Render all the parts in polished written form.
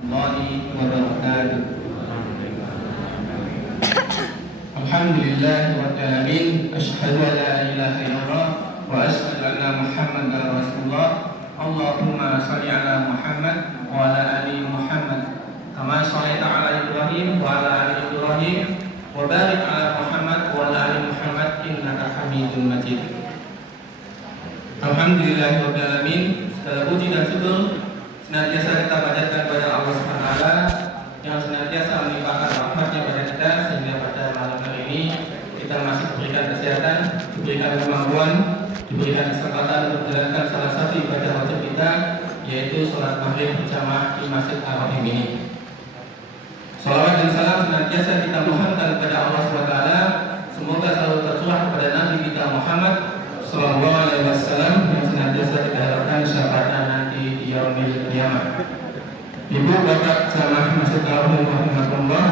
warahmatullahi wabarakatuh. Alhamdulillahi rabbil alamin. Asyhadu an la ilaha illallah wa asyhadu anna Muhammadar Rasulullah. Allahumma shalli ala Muhammad wa ala ali Muhammad kama shallaita ala Ibrahim wa ala ali Ibrahim wa barik ala Muhammad wa ala ali Muhammad innaka Hamidum Majid. Alhamdulillahi rabbil alamin. Segala puji dan syukur senantiasa kita panjatkan kepada Allah Subhanahu wa taala yang senantiasa melimpahkan rahmat-Nya pada kita, sehingga pada malam hari ini kita masih diberikan kesehatan, diberikan kemampuan, diberikan kesempatan untuk menjalankan salah satu ibadah wajib kita, yaitu sholat maghrib berjamaah di Masjid Ar-Rahim ini. Shalawat dan salam senantiasa kita mohonkan kepada Allah Subhanahu wa taala, semoga selalu tercurah kepada Nabi kita Muhammad sallallahu alaihi wasallam yang senantiasa kita harapkan syafaatnya nanti di yaumil qiyamah. Ibu bapak jamaah Masjid Ar-Rahim rahimakumullah,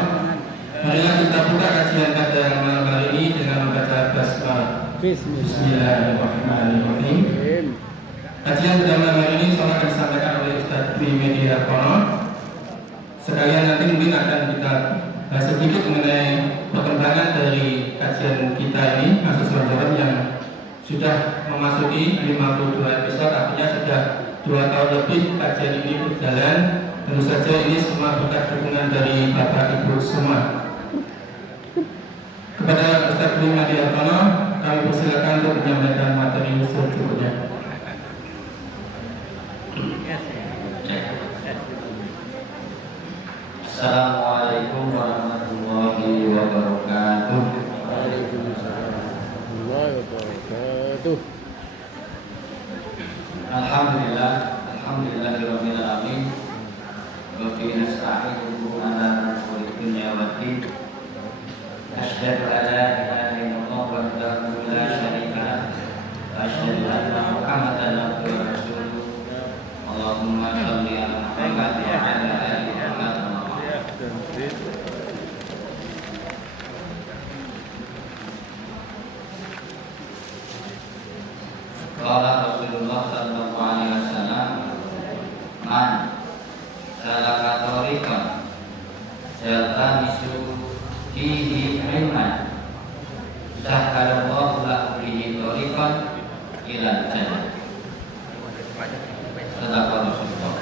marilah kita buka kajian pada malam hari ini dengan membaca basmalah. Bismillahirrahmanirrahim. Kajian pada malam hari ini akan disampaikan oleh Ustaz Dwi Media Kono. Sekalian nanti mungkin akan kita bahas sedikit mengenai perkembangan dari kajian kita ini, Asas Pelajaran yang sudah memasuki 52 episode, artinya sudah 2 tahun lebih kajian ini berjalan. Tentu saja ini semua berkat dukungan dari Bapak Ibu semua. Kepada Ustaz Dwi Media Kono, kami persilakan untuk menyampaikan materi selanjutnya. Assalamualaikum warahmatullahi wabarakatuh. Alhamdulillah, alhamdulillahirabbil alamin. Wa bihi nasta'inuhu ala umuri dunya waddin. Asyhadu an la ilaha illallah wahdahu la syarika lah wa asyhadu anna Muhammadan abduhu wa rasuluh. Allahumma shalli ala Muhammad wa ala ali Muhammad. Qala Rasulullah sallallahu alaihi wasallam, man salaka tariqan yaltamisu fihi ilman sahhalallahu lahu bihi tariqan ila jannah. Sedekah Rasulullah.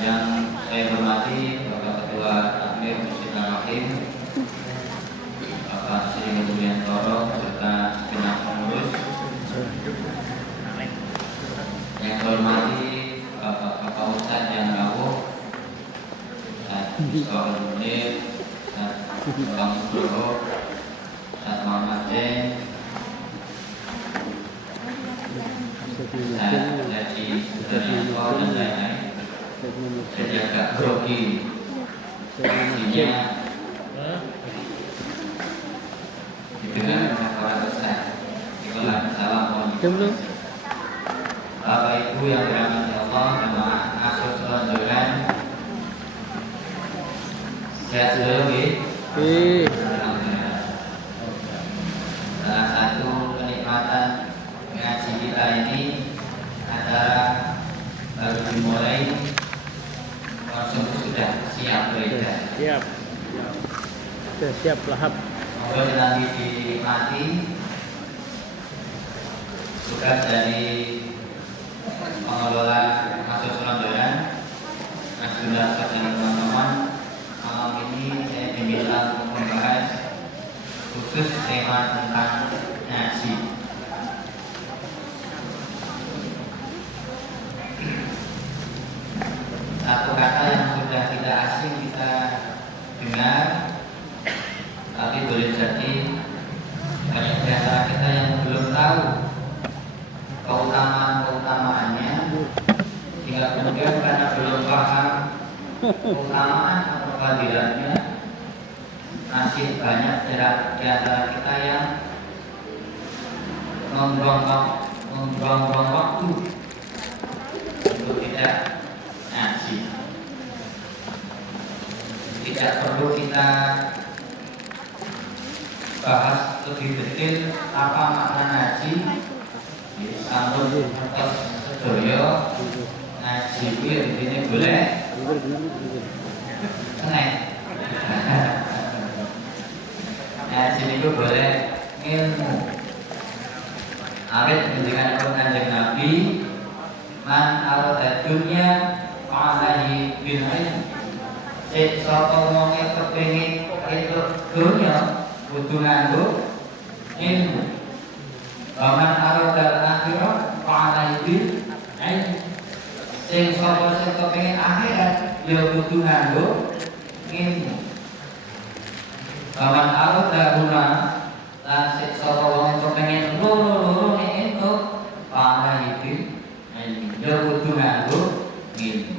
Yang saya hormati Bapak Ketua Takmir Masjid Ar-Rahim, Bapak Sri Mulyantoro serta segenap pengurus. Yang saya hormati Bapak Ustadz yang rawuh, Ustadz Mustafa Munir, Ustadz Bang Suro, Ustadz Muhammad Zain, Ustadz Haji Sudaryanto dan lain-lain. Jadi agak grogi artinya didengar oleh para besar. Itulah salam mohon. Bapak Ibu yang dirahmati Allah, jemaah Asas Lonjoran, sehat selalu. Salah satu kenikmatan ngaji kita ini adalah baru dimulai langsung sudah siap beredar. Siap lahap. Semoga nanti dinikmati. Tugas dari pengelola Masjid Lonjoran, Mas Gunarso dan teman-teman, malam ini saya diminta untuk membahas khusus tema tentang ngaji. Satu kata yang sudah tidak asing kita dengar, tapi boleh jadi banyak di antara kita yang belum tahu keutamaan-keutamaannya, sehingga kemudian karena belum paham keutamaan atau fadilahnya, masih banyak di antara kita yang membuang waktu untuk tidak ngaji. Tidak perlu kita bahas lebih detail apa makna ngaji. Sampun sedaya ngaji ngaji kuwi intine golek seneng. Ngaji niku golek ilmu. Awit ngendikan Kanjeng Nabi, man arada dunya fa'alaihi bil ilm. Sik sapa wong kepengin entuk dunya kudu nganggo ilmu. Waman arada akhirah fa'alaihi bil ilm. Sing sapa sing kepengin akhirat ya kudu nganggo ilmu. Waman arada guna lan sik sapa wong kepengin loro-loro entuk fa'alaihi bil ilm. Ya kudu nganggo ilmu.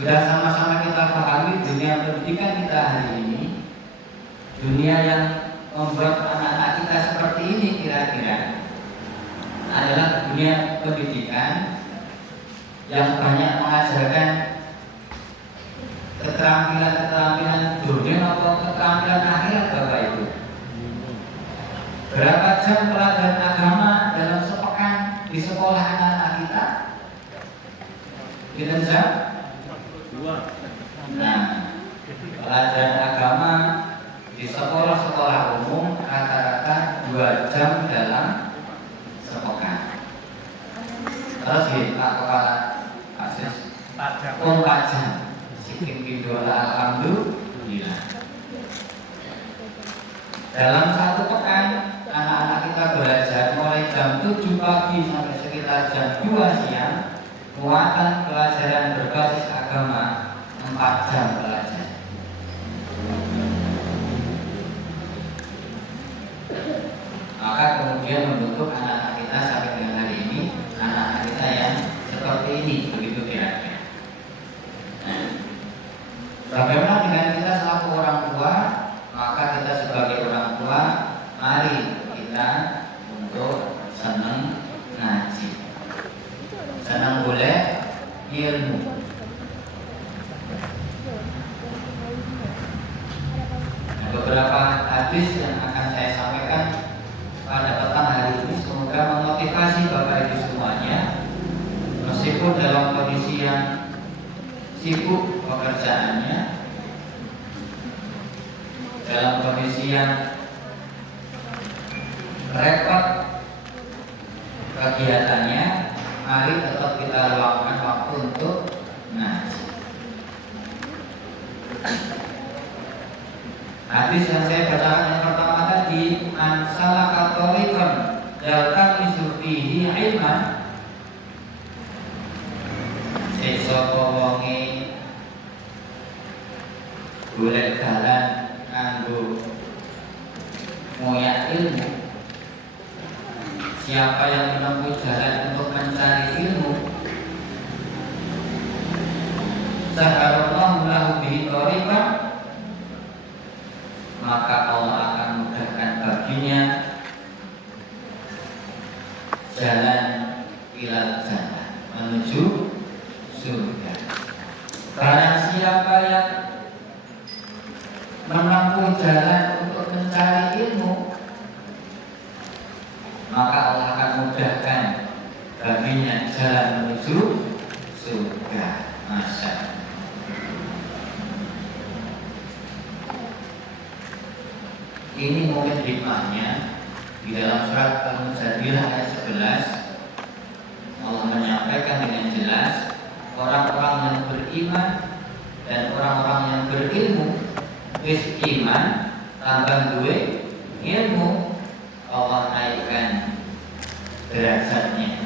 Sudah sama-sama kita pahami dunia pendidikan kita hari ini, dunia yang membuat anak-anak kita seperti ini kira-kira adalah dunia pendidikan yang banyak mengajarkan keterampilan-keterampilan dunia atau keterampilan akhirat Bapak Ibu. Berapa jam pelajaran agama dalam sepekan di sekolah anak-anak kita? Kita jam? Nah, pelajaran agama di sekolah-sekolah umum rata-rata 2 jam dalam sepekan. Terus Pak Kepala Asis 4 jam. Sikim bidola alhamdulillah. Dalam 1 pekan anak-anak kita belajar mulai jam 7 pagi sampai sekitar jam 2 siang. Muatan pelajaran berbasis agama 4 jam belajar. Maka kemudian membentuk anak-anak kita sampai dengan hari ini, anak-anak kita yang seperti ini, begitu kira-kira. Nah, bagaimana dengan kita selaku orang tua? Maka kita sebagai orang tua, mari kita untuk senang ngaji, senang boleh ilmu. Nah, beberapa hadis yang akan saya sampaikan pada petang hari ini semoga memotivasi Bapak Ibu semuanya, meskipun dalam kondisi yang sibuk pekerjaannya, dalam kondisi yang repot kegiatannya, mari tetap kita luangkan waktu untuk ngaji. Hadis yang saya bacakan yang pertama tadi, man salaka thariqan yaltamisu fihi ilman, sesapa wonge golek dalan nganggo ngoyak ilmu. Siapa yang menempuh jalan untuk mencari ilmu, saharallahu lahu bihi thariqan, maka Allah akan mudahkan baginya jalan ilal jannah, menuju surga. Barang siapa yang menempuh jalan untuk mencari ilmu, maka Allah akan mudahkan baginya jalan menuju surga. Masya Allah. Ini mungkin hikmahnya di dalam surat Al-Mujadilah ayat 11 Allah menyampaikan dengan jelas, orang-orang yang beriman dan orang-orang yang berilmu, wis iman tambah duwe ilmu, Allah naikkan derajatnya,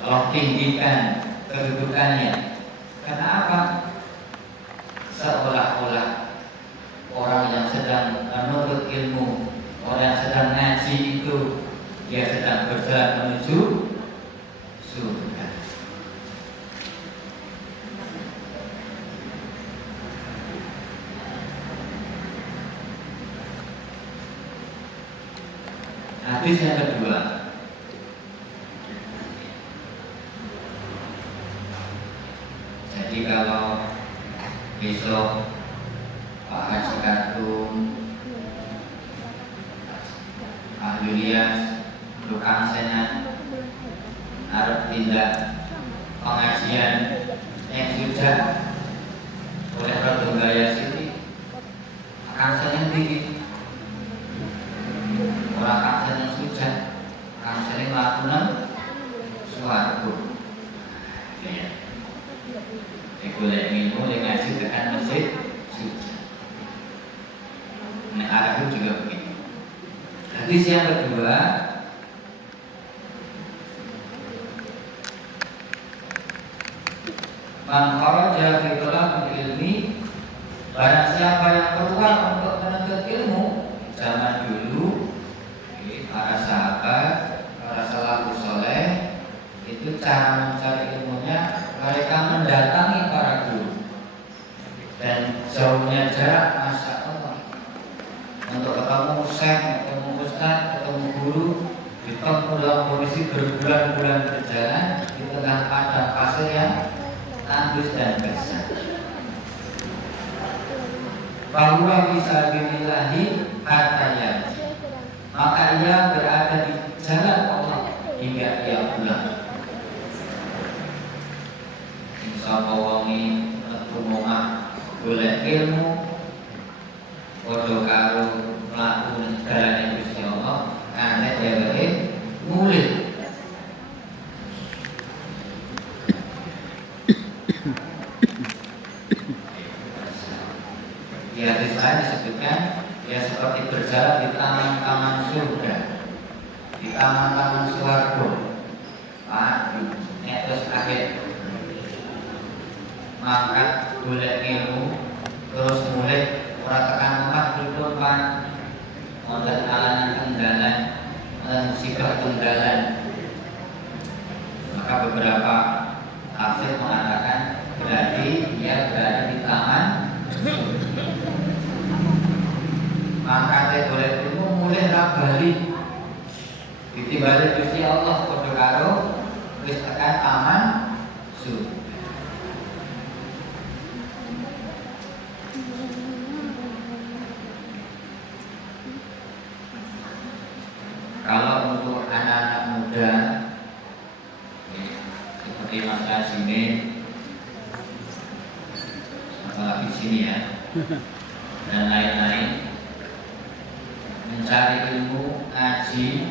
Allah tinggikan kedudukannya. Kenapa? Seolah-olah orang yang sedang menuntut ilmu, orang yang sedang ngaji itu, dia sedang berjalan menuju surga. Hadis yang kedua, jadi kalau besok Pak Haji Kartum, Pak Julius, Lukang Sena arep tindak pengajian yang sudah oleh Rodo Gaya Siti kangsanya tinggi orang kangsanya sudah kangsanya melakukan suaraku ya boleh ilmu yang ngaji tekan masjid sudah. Nah Arab juga begitu. Hadis yang kedua, man kharaja fi talab ilmi, barang siapa yang keluar untuk menuntut ilmu zaman dulu, para sahabat, para salafus soleh itu cara mencari ilmunya mereka mendatangi para guru dan jauhnya jarak Masya Allah untuk ketemu syekh, ketemu ustaz, ketemu guru ditempuh dalam kondisi berbulan-bulan berjalan di tengah padang pasir yang tandus dan basah. Bahwa bisa binillahi hataya, maka ia berada di jalan Allah hingga ia pulang. Sapa wonge metu omah golek ilmu padha karo mlaku ning dalane Gusti Allah aneh dheweke mulih. Di hadis lain disebutkan ya seperti berjalan di taman-taman surga, di taman-taman swarga. Terus akhir mangkat golek ilmu terus mulai ora tekan omah dipun pan wonten alanan tunggalan wonten musibah tunggalan. Maka beberapa tafsir mengatakan berarti dia berada di taman mangkat golek ilmu mulai ra bali ditimbali Gusti Allah padha karo wis tekan taman surga. Kalau untuk anak-anak muda seperti Mas Asimin, apalagi sini ya, dan lain-lain, mencari ilmu, ngaji,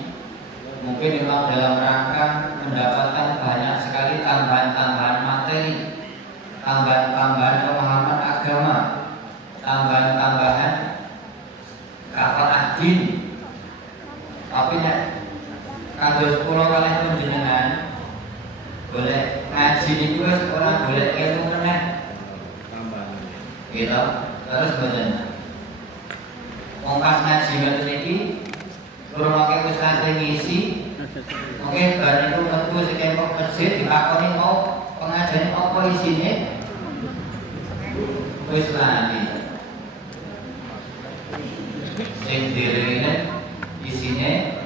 mungkin memang dalam rangka mendapatkan banyak sekali tambahan-tambahan materi, tambahan-tambahan pemahaman agama, tambahan-tambahan kapan din. Tapi nek kados kula kalih panjenengan boleh ngaji niku wis ora golek ilmu meneh. Gitu. Terus mboten. Wong pas ngaji ngoten iki ngrungokke ustaz ngisi. Oke, bar niku metu sing kok masjid ditakoni mau pengajian apa isine? Wis lali. Sing direne isinya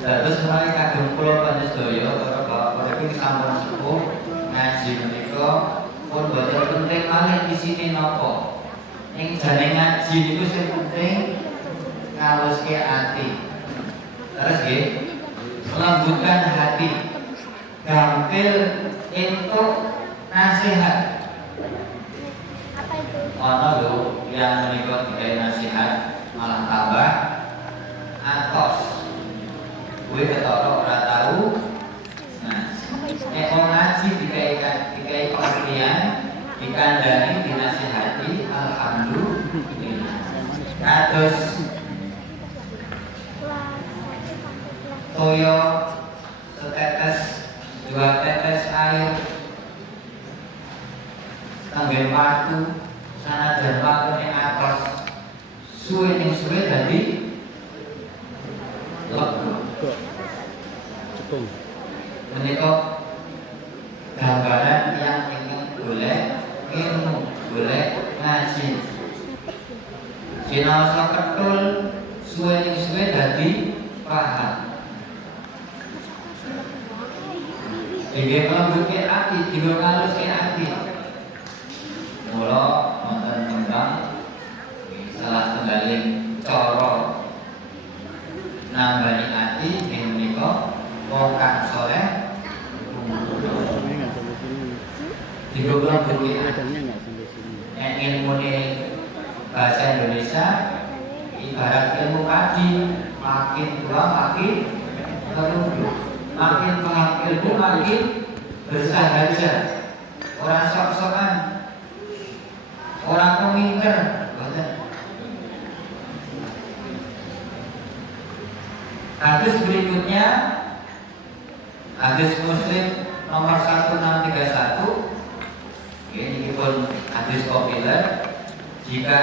terus mulai kagum pulau Panjusdoyo kalau bapak ini sampun sepuh ngaji menika pun boten penting malih isine napa ing jane ngaji niku sing penting ngaluske ati terus nggih melembutkan hati gampil entuk nasihat. Ana lho yang menika dikai nasihat malah tambah atos. Kowe ketara ora tahu. Nah, nek wong ngaji dikai pengertian, dikandani dinasihati alhamdulillah. Kados toyo setetes dua tetes air tanggal waktu sana dan waktu yang atas suwe yang suwe tadi lepuk menikah gambaran yang ingin boleh ilmu boleh ngaji sinasa ketul suwe yang suwe tadi paham Iki melembutke ati, digo ngaluske ati. Mula wonten tembang salah tunggaling cara nambani ati ing menika wong kang saleh digobrak bumi yang ilmune bahasa Indonesia ibarat ilmu padi, makin tua makin terumbu, makin paham ilmu makin bersahaja, orang sok-sokan, orang pemikir. Hadis berikutnya, hadis Muslim nomor 1631. Ini pun hadis populer. Jika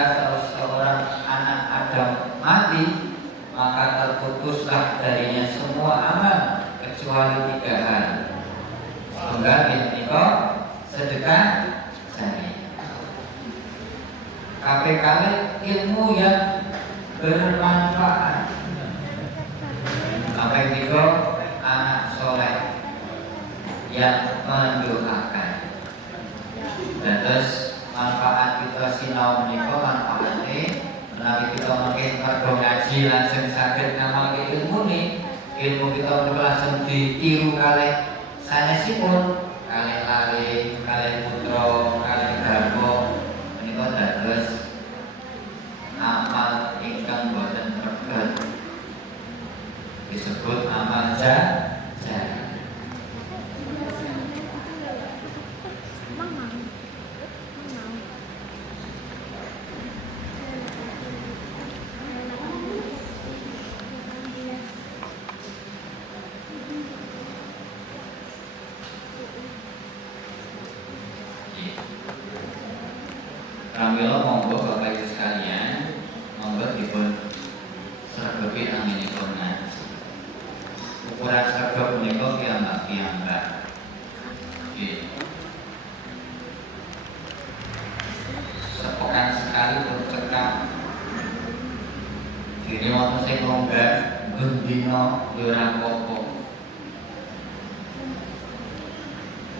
seorang anak Adam mati, maka terputuslah darinya semua amal kecuali 3 hal. Tunggal menika sedekah jariah. Kali ilmu yang bermanfaat. Sampai 3 anak soleh yang mendoakan. Dan terus manfaat kita sinau menika manfaate menawi kita mungkin mergo ngaji langsung saged ngamalke ilmune, ilmu kita langsung ditiru kalih sanesipun, kalih lare, kalih putra, kalih garwa menika dados amal ingkang boten reget disebut amal jariah. Pramila monggo Bapak Ibu sekalian, monggo dipun sregepi anggenipun ngaji. Ukuran sregep menika piyambak-piyambak. Nggih. Sepekan sekali pun cekak. Dene wonten sing longgar bendina yo ora apa-apa.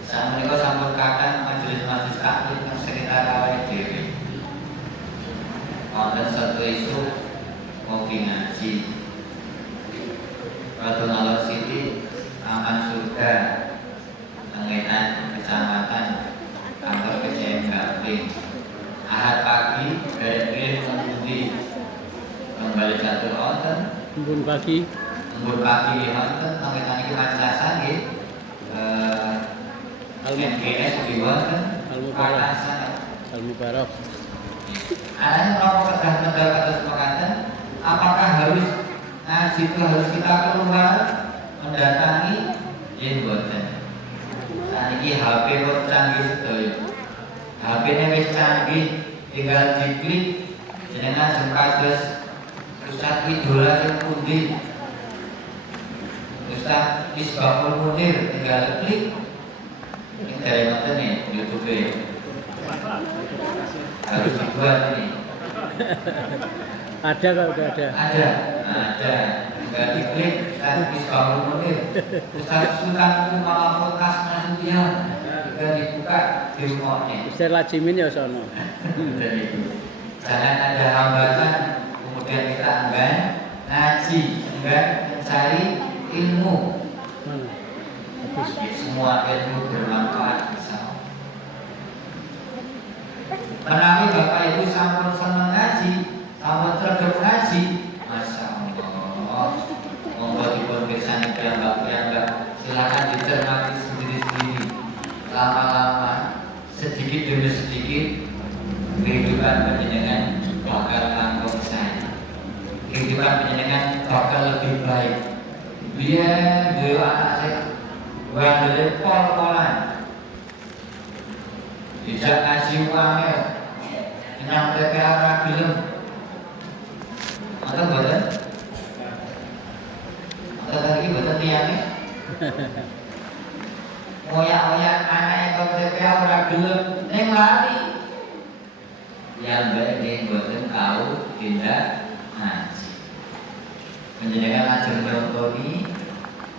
Sakmenika sampun kathah majelis-majelis taklim sekitar awake dhewe. Wonten satu isu ngopi ngaji. Ratu Nalor Siti, Taman Surga, Tengetan, Kecamatan, kantor KCM Gapling. Ahad pagi dari mengundi kembali catur wonten. Embun pagi wonten Tengetan iki Pancasar nggih. MGS di wonten Al-Mubarak. Anaknya kalau kedah medal kata sepakatan, apakah harus ngaji itu harus kita keluar mendatangi? Ya boten. Saat ini HP kok canggih sedaya. HP-nya wis canggih, tinggal diklik, jenengan jengkados Ustaz idola sing pundi? Ustaz Isbahul Munir, tinggal klik. Ini dari mana nih YouTube harus dibuat ini. Ada kalau udah ada. Ada. Tinggal diklik dan Isbahul Munir. Ustaz Sultan Malah Podcast Nasution. Tinggal dibuka di rumahnya. Ustaz Lajimin ya sono. Jangan ada hambatan. Kemudian kita enggan ngaji, enggan mencari ilmu. Mana? Semua ilmu bermanfaat insya. Menawi Bapak Ibu sampun seneng ngaji, sampun sregep ngaji, Masya Allah. Monggo dipun pirsani piyambak-piyambak, silakan dicermati sendiri-sendiri. Lama-lama, sedikit demi sedikit, kehidupan panjenengan bakal langkung saya. Kehidupan panjenengan bakal lebih baik. Biar beliau anak saya bandel pol-polan, dijak ngasih uangnya, yang TPA ragilem, atau boten, atau lagi boten tiangnya, ngoyak-ngoyak anak yang TPA ragilem, neng lari, yang baik neng boten tahu tidak ngaji, menjadikan lajeng merontoni.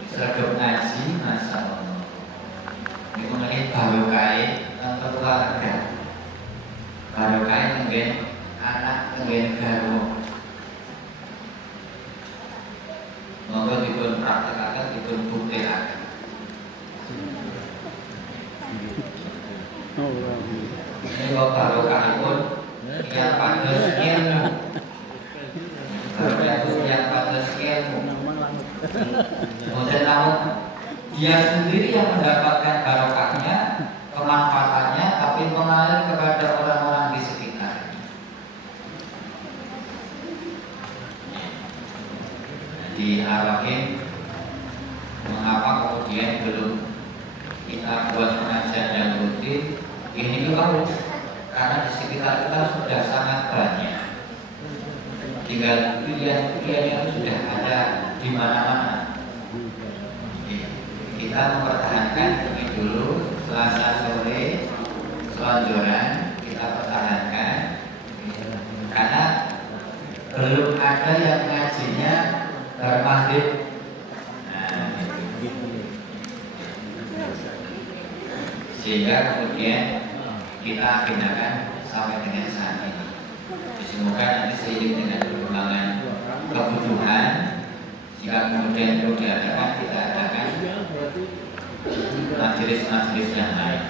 Seragam ngaji, Masya Allah. Ini mengenai barokah keluarga, barokah tenggen anak, tenggen garwa. monggo dipun praktekaken, dipun buktekaken. Ini kok barokahipun yang pados ilmu. Barokah yang pados ilmu. Kemudian namun dia sendiri yang mendapatkan barokahnya, kemanfaatannya, tapi mengalir kepada orang-orang di sekitar. Jadi arahin mengapa kemudian belum kita buat pengajian yang rutin ini juga karena di sekitar kita sudah sangat banyak, tinggal pilihan-pilihan itu sudah ada di mana-mana. Kita mempertahankan ini dulu Selasa sore selonjoran kita pertahankan karena belum ada yang ngajinya maghrib. Sehingga kemudian kita agendakan sampai dengan saat ini. Semoga nanti seiring dengan perkembangan kebutuhan, jika kemudian perlu diadakan, kita adakan majelis-majelis yang lain.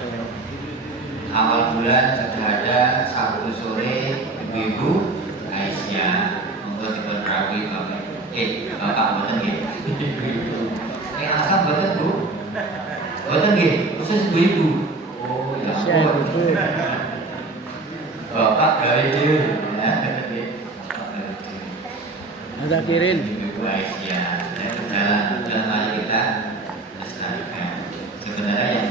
Awal bulan sudah ada Sabtu sore Ibu-ibu Aisyah untuk diperkarawi Bapak boten nggih. Asal boten Bu. Boten nggih, khusus ibu-ibu. Oh ya ampun. Bapak gawe dhewe. Ada kirim. Ibu Aisyah, dalam kita lestarikan. Sebenarnya yang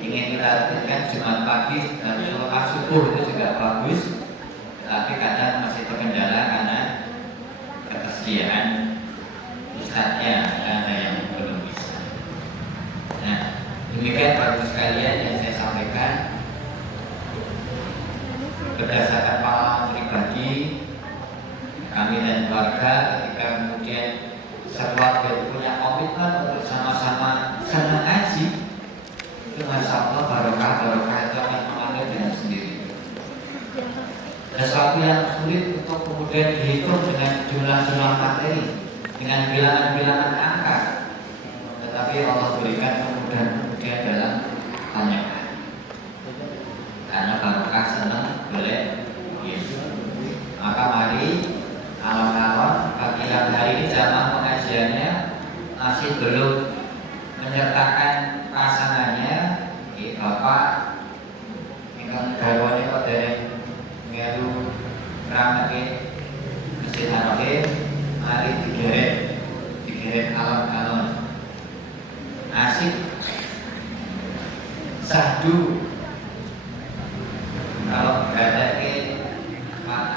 ingin kita lakukan Jumat pagi dan sholat subuh itu juga bagus, tapi kadang masih terkendala karena ketersediaan ustadznya ada yang belum bisa. Nah, demikian baru sekalian yang saya sampaikan berdasarkan pengalaman pribadi kami dan keluarga ketika kemudian sekeluarga punya komitmen untuk sama-sama senang ngaji, itu masya Allah barokah itu akan mengalir dengan sendiri. Sesuatu yang sulit untuk kemudian dihitung dengan jumlah-jumlah materi, dengan bilangan-bilangan angka, tetapi Allah berikan kemudahan dalam banyak hal. Karena barokah senang boleh, maka mari alon-alon pagi hari ini jamaah pengajiannya masih belum menyertakan pasangannya, Bapak ingkang garwane kok dereng melu ramake Masjid Haram, mari digeret alon-alon asik sahdu. Kalau nggak ada Pak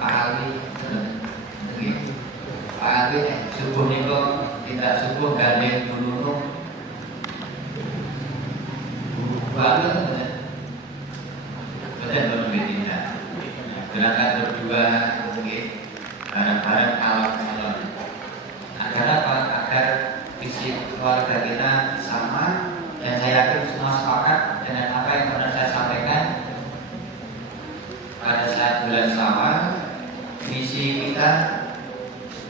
Ali, Pak Ali subuh niko tidak subuh gandeng gunung banget, betul berbeda. Gerakan berdua mungkin bareng-bareng alon-alon. Agar apa? Agar visi keluarga kita sama, dan saya yakin semua sepakat dengan apa yang pernah saya sampaikan pada saat bulan Syawal. Visi kita,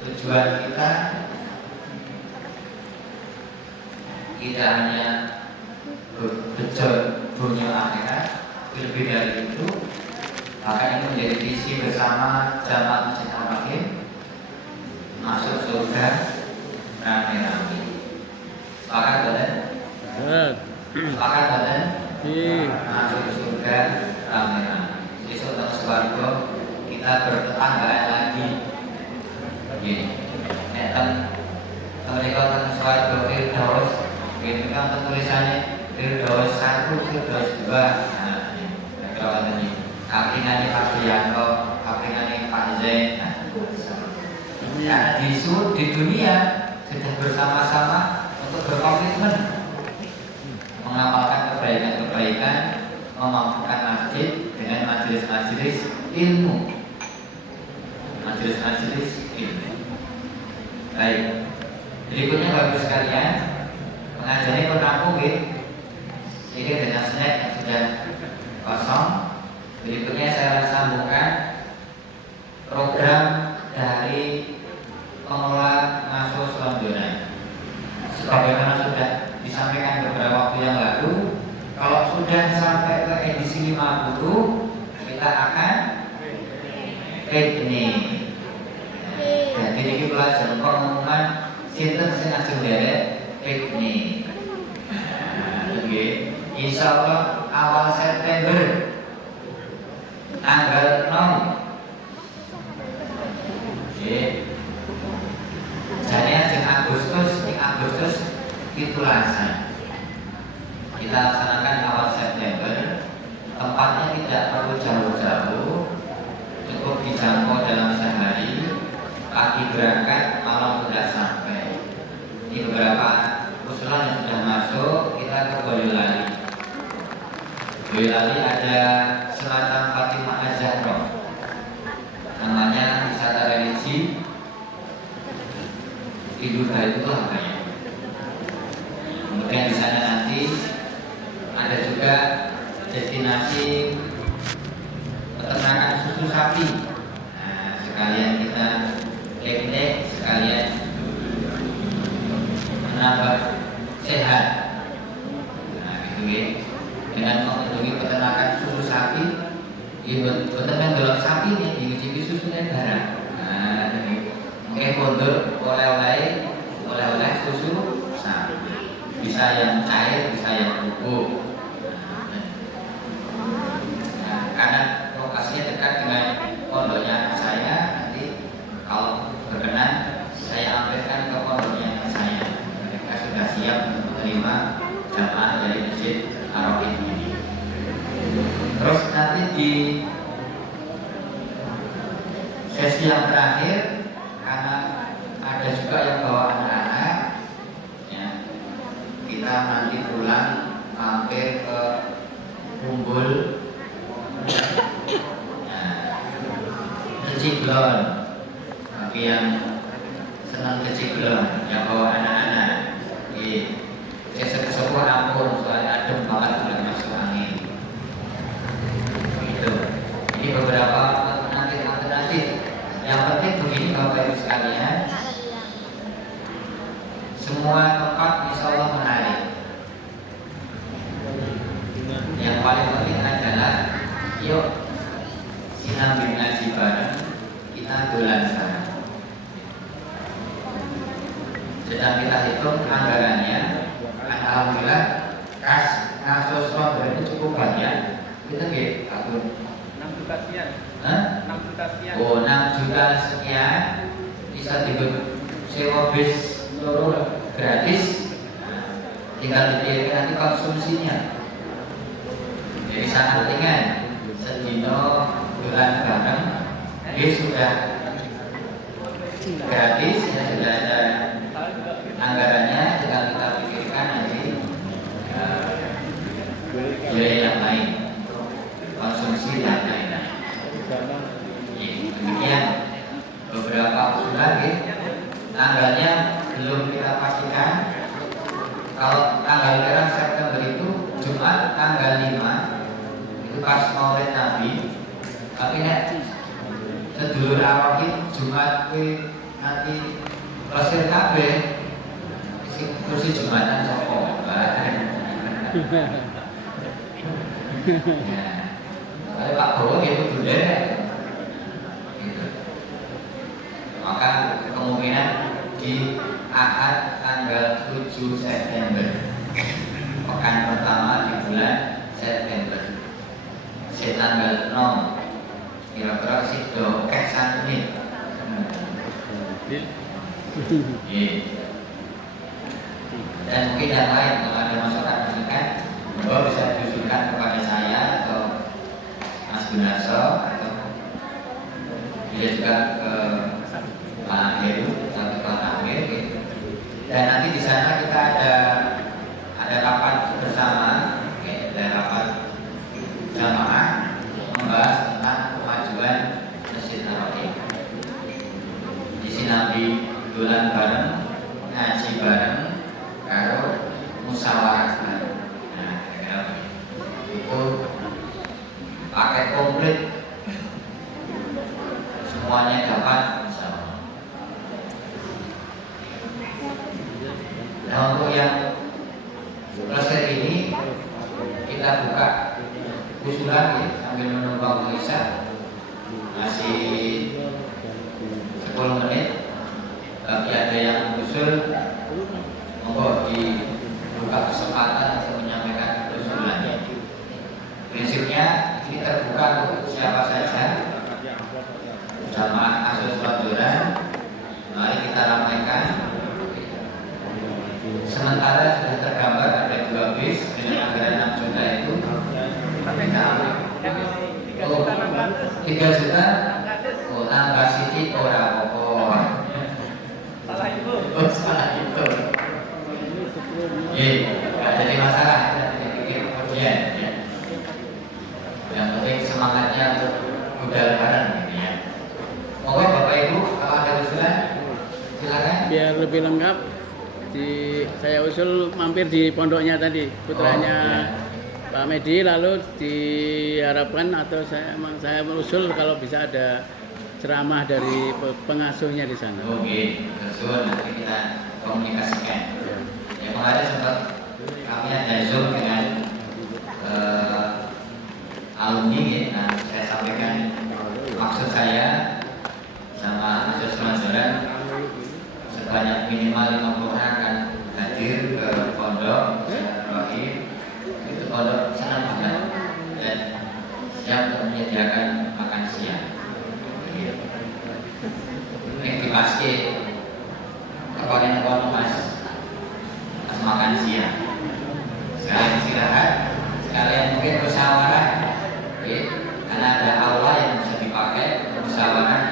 tujuan kita tidak hanya bejo dunia akhirat, lebih dari itu. Maka ini menjadi visi bersama jamaah Masjid Al-Hakim masuk surga rame-rame. Sepakat badan? Sepakat badan? Masuk surga rame-rame. Besok untuk swarga kita bertetanggaan lagi. Neten mereka tentang swarga Firdaus, ini kan tulisannya Firdaus 1, Firdaus 2. Nah, kalau tadi kapingannya Pak Bianto, kapingannya Pak Zain. Karena di dunia sudah bersama-sama untuk berkomitmen mengamalkan kebaikan-kebaikan, memampukan masjid dengan majelis-majelis ilmu. Majelis-majelis ilmu. Baik. Berikutnya Bapak sekalian, pengajiannya pun rampung sehingga dengan snack yang sudah kosong. Berikutnya saya sambungkan program dari pengelola Maso Selonjoran. sebagaimana sudah disampaikan beberapa waktu yang lalu, kalau sudah sampai ke edisi 50 kita akan piknik. Jadi ini pelajaran pengumuman sinten sing ajeng derek piknik. Nggih, insyaallah awal September tanggal 6. Nggih. Jane ajeng Agustus pitulasan. Kita laksanakan awal September. Tempatnya tidak perlu jauh-jauh, cukup dijangkau dalam sehari. Pagi berangkat, malam sudah sampai. Ini beberapa usulan yang sudah masuk. Kita ke Boyolali. Boyolali ada Selatan Fatimah Az-Zahra, namanya wisata religi. Tidur hari itu namanya. Kemudian di sana nanti ada juga destinasi peternakan susu sapi. Nah, sekalian kita piknik, sekalian menambah sehat. Nah, gitu ya. Dengan mengunjungi peternakan susu sapi, betul-betul dalam sapi nih, diuji susunya barang. Nah, mungkin kondur oleh susu sapi. Bisa yang cair, bisa yang bubuk. Karena lokasinya dekat dengan pondoknya saya, nanti kalau berkenan saya ambilkan ke pondoknya saya. Mereka sudah siap untuk menerima jamaah dari Masjid Ar-Rafiq ini. Terus nanti di sesi yang terakhir, karena ada juga yang bawa anak-anak, ya, kita nanti pulang mampir ke Umbul. Keciklon, bagi yang senang keciklon, yang bawa anak-anak, sesepuh ampun, soalnya adem banget udah masuk angin. Gitu. Ini beberapa alternatif. Yang penting begini Bapak Ibu sekalian, semua tempat insya Allah menarik. Yang paling penting adalah yuk sinambi ngaji bareng, kita dolan bareng. Sedang kita hitung anggarannya, alhamdulillah kas ngasos Surabaya itu cukup banyak. Kita nggih, Pak Gun. 6 juta sekian. 6 juta sekian. Oh, 6 juta sekian bisa dibuat sewa bis seluruh gratis. Tinggal dipilih nanti konsumsinya. Jadi sangat ringan. Sedino bulan bareng, ini sudah gratis, ya sudah ada anggarannya, tinggal kita pikirkan nanti biaya yang lain, konsumsi dan lain-lain. Demikian beberapa usulan, tanggalnya belum kita pastikan. Kalau tanggal merah September itu Jumat tanggal 5 itu pas Maulid Nabi. Tapi nek sedulur awake Jumat kuwi nanti resir kabeh kursi Jumatan sapa ya. Kalau Pak Bowo gitu dulu gitu. Maka kemungkinan di Ahad tanggal 7 September, pekan pertama di bulan September. Tanggal 6 kira-kira sido kesan ini. Dan mungkin yang lain kalau ada masukan bisa diusulkan kepada saya atau Mas Gunarso atau bisa juga ke Pak Heru atau ke Pak Amir. Dan nanti di sana kita ada rapat bersama, ada rapat jamaah membahas tentang kemajuan Masjid Ar-Rafiq. Di sini dolan bareng, ngaji bareng, karo musyawarah bareng. Nah, itu paket komplit, semuanya dapat. Nah, untuk yang selesai ini kita buka usulan ya, sambil menunggu waktu Isya. Masih 10 menit. Bagi ada yang usul, monggo dibuka kesempatan untuk menyampaikan usulannya. Prinsipnya ini terbuka untuk siapa saja. Jamaah Ahlus Pelajaran, mari kita ramaikan. Sementara sudah tergambar ada 2 bis dengan anggaran 6 juta itu. Oh, 3 juta. Oh, tambah sidik ora apa-apa. Salah itu. Oh, salah itu. Nggak jadi masalah, kita pikir kemudian ya. Yang penting semangatnya untuk budal bareng gitu ya. Monggo Bapak Ibu, kalau ada usulan silakan. Biar lebih lengkap, saya usul mampir di pondoknya tadi, putranya Pak Medi, lalu diharapkan atau saya usul kalau bisa ada ceramah dari pengasuhnya di sana. Oke, betul. Nanti kita komunikasikan. Ya, kemarin sempat kami ada Zoom dengan alumni ya. Nah, saya sampaikan maksud saya sama Ahlus Pelajaran sebanyak minimal 50 orang akan hadir ke pondok Rohim. Itu pondok senang banget dan siap untuk menyediakan makan siang. Ini dipasti kepada mas makan siang, sekalian istirahat, sekalian mungkin musyawarah, ya, karena ada aula yang bisa dipakai untuk musyawarah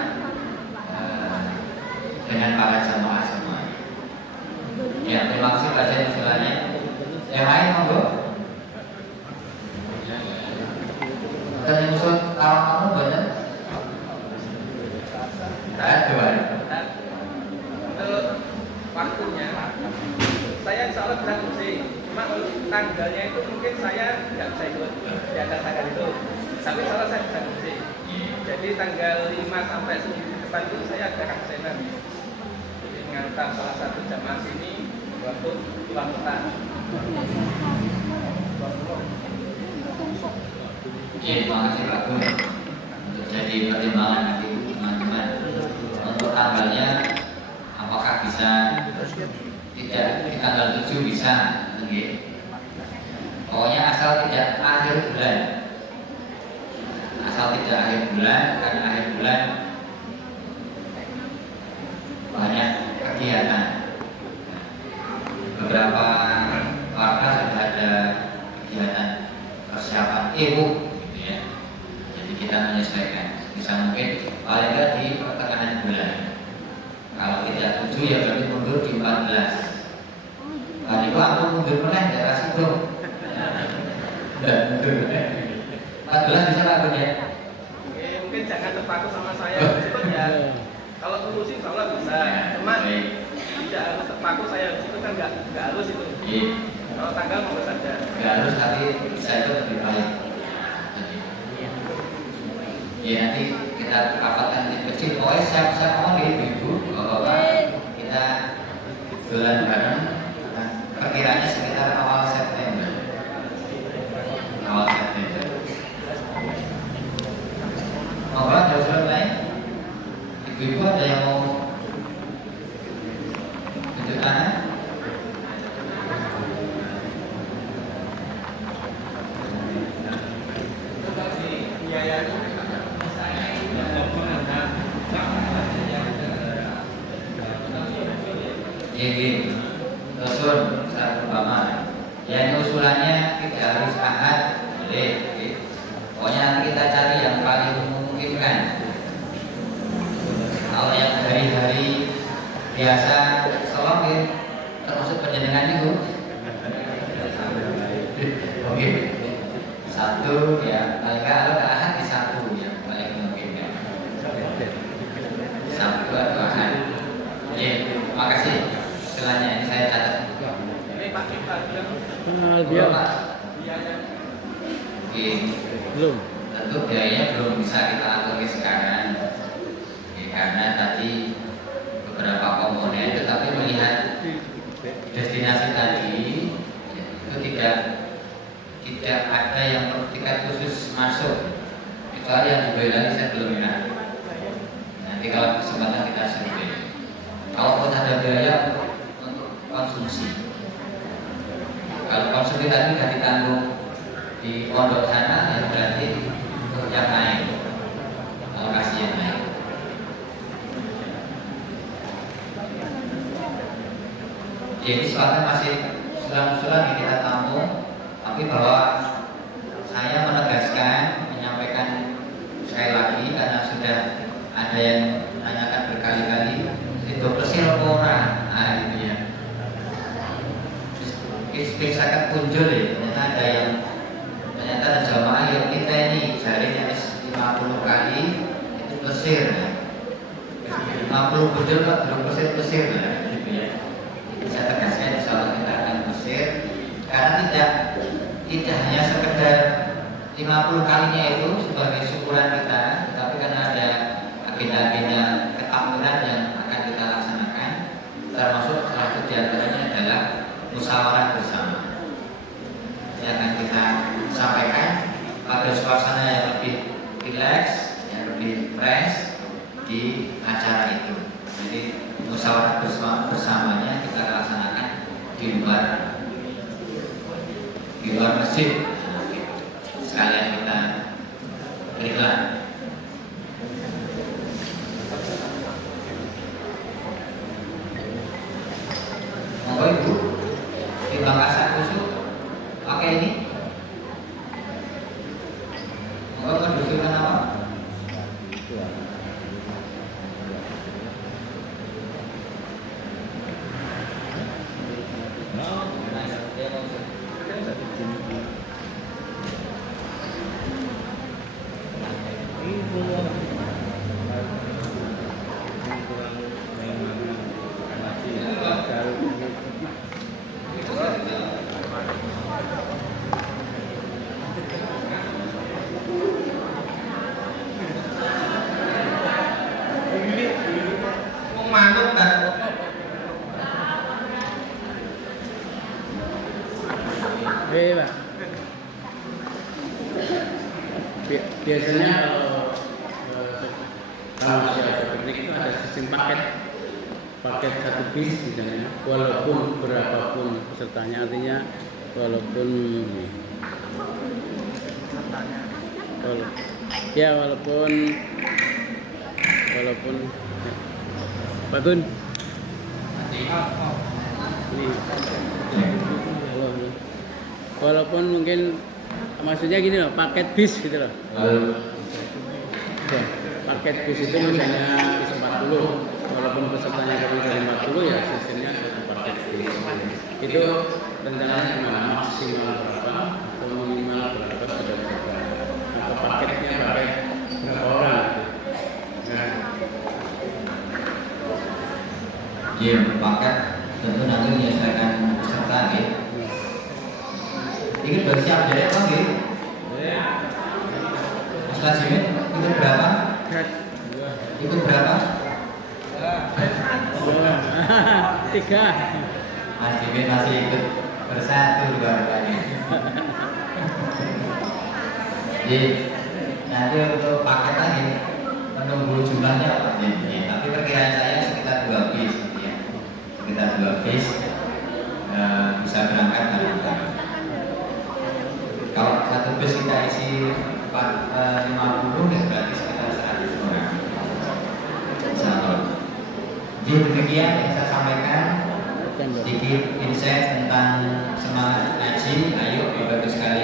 dengan para jamaah semua. Ya, terima kasih kajian usulannya. Yang lain monggo. Dan yang usul kawan kamu banyak. Untuk waktunya, saya insya Allah bisa ngisi. Cuma tanggalnya itu mungkin saya nggak bisa ikut di atas tanggal itu. Tapi insya Allah saya bisa ngisi. Jadi tanggal 5 sampai 10 depan itu saya ada kajian. Jadi mengantar salah satu jamaah sini untuk pulang kota. Ya, terima kasih Pak Gun untuk jadi pertimbangan nanti teman-teman. Untuk tanggalnya apakah bisa tidak di tanggal 7 bisa pokoknya asal tidak akhir bulan, karena akhir bulan banyak kegiatan. Beberapa warga sudah ada kegiatan persiapan ibu gitu ya. Jadi kita menyesuaikan bisa mungkin paling nggak di pertengahan bulan. Kalau tidak 7 ya berarti mundur di 14. Nah, itu aku mundur meneh daerah situ. Dan mundur. 14 bisa Pak Gun ya? Mungkin jangan terpaku sama saya. Meskipun ya kalau lulus insya Allah bisa. Cuma tidak harus terpaku saya itu kan nggak harus itu. Kalau tanggal mau saja. Nggak harus tapi bisa itu lebih baik. Ya nanti kita rapatkan tim kecil. Pokoknya siap-siap mau di ibu bapak kita bulan bareng. Perkiranya sekitar awal September. Mau ada usulan lain? Ibu-ibu ada yang mau tunjuk tangan? Jadi usul secara pertama, yang usulannya tidak harus ahad, boleh. Pokoknya nanti kita cari yang paling memungkinkan. Kalau yang hari-hari biasa, selama termasuk penjenengan itu, oke. Satu ya, paling kalau ada ahad di satu yang paling memungkinkan. Satu atau ahad. Oke, terima kasih. Istilahnya ini saya catat. Ini Pak Kita Biar Oke. belum. Tentu biayanya belum bisa kita atur sekarang. Oke, karena tadi beberapa komponen, tetapi melihat destinasi tadi itu tidak ada yang perlu tiket khusus masuk, kecuali yang di Boyolali saya belum ingat. Nanti kalau kesempatan kita survei. Kalau pun ada biaya untuk konsumsi, kalau konsumsi tadi sudah ditanggung di pondok sana, ya berarti yang naik, alokasi yang naik. Jadi soalnya masih surat-surat yang kita tampung, tapi bahwa saya menegaskan, menyampaikan sekali lagi karena sudah ada yang menanyakan berkali-kali, itu persil orang, gitu ya. Bisa muncul ya, ternyata ada jamaah yang kita ini jarinya 50 kali itu plesir, 50 muncul kok belum plesir lah, gitu ya. Saya tegaskan insya Allah kita akan plesir, karena tidak hanya sekedar 50 kalinya itu sebagai syukuran kita, tetapi karena ada agenda-agenda ketakmuran yang akan kita laksanakan, termasuk salah satu diantaranya adalah musyawarah bersama yang akan kita sampaikan pada suasana yang lebih rileks, yang lebih fresh di acara itu. Jadi musyawarah bersamanya kita laksanakan di luar masjid. Sekalian kita berikan. Monggo Ibu, timbang kasak kusuk pakai ini. Monggo mendudukan apa? Manut kan? Pak. Biasanya kalau siapa piknik itu ada sistem paket satu bis misalnya, walaupun berapapun pesertanya, artinya walaupun Pak Gun walaupun mungkin maksudnya gini loh, paket bis gitu loh. Ya, paket bis itu misalnya bis 40, walaupun pesertanya kurang dari 40 ya sistemnya satu paket bis. Itu rencananya gimana? Maksimal berapa atau minimal berapa sudah bisa? Atau paketnya pakai berapa orang? Iya, paket tentu nanti menyesuaikan peserta gitu. Ini baru siap jadi apa gitu? Mas Lajimin, itu berapa? Itu berapa? 3. Mas Jimin masih ikut bersatu baru-baru. Jadi nanti untuk paket lagi menunggu jumlahnya apa? Tapi perkiraan saya sekitar 2 bis, ya. Sekitar 2 bis bisa berangkat nanti. Kalau satu bis kita isi 50 ya berarti sekitar 100 orang. Insyaallah. Jadi demikian yang saya sampaikan, sedikit insight tentang semangat ngaji. Ayo Bapak Ibu sekalian.